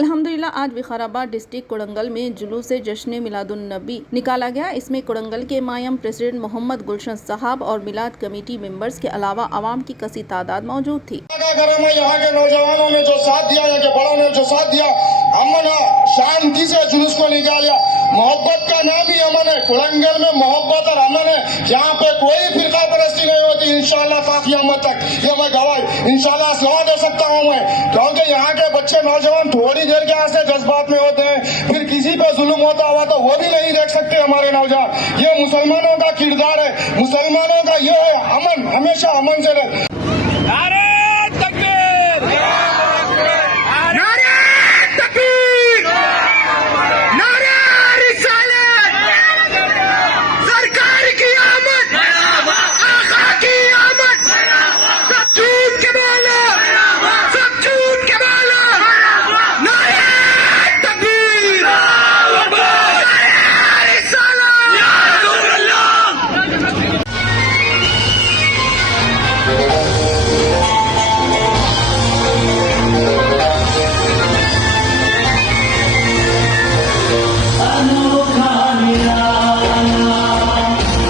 अल्हम्दुलिल्लाह आज विकाराबाद डिस्ट्रिक्ट कोडंगल में जुलूस जश्न मिलादुन नबी निकाला गया। इसमें कोडंगल के मायम प्रेसिडेंट मोहम्मद गुलशन साहब और मिलाद कमेटी मेंबर्स के अलावा आवाम की कसी तादाद मौजूद थी। यहाँ के नौजवानों ने जो साथ दिया, यहाँ के बड़ों ने जो साथ दिया, अमन शांति से जुलूस को निकाला। मोहब्बत का नाम ही अमन है। कोडंगल में मोहब्बत और अमन है, यहाँ पे कोई फिरका परस्ती नहीं होती। इंशाल्लाह काफी अमद तक ये मैं गवाही इंशाल्लाह गवाह दे सकता हूँ मैं, क्योंकि यहाँ के बच्चे नौजवान थोड़ी देर के आसे जज्बात में होते हैं, फिर किसी पे जुल्म होता हुआ तो वो भी नहीं देख सकते हमारे नौजवान। ये मुसलमानों का किरदार है, मुसलमानों का ये है अमन, हमेशा अमन से रहे।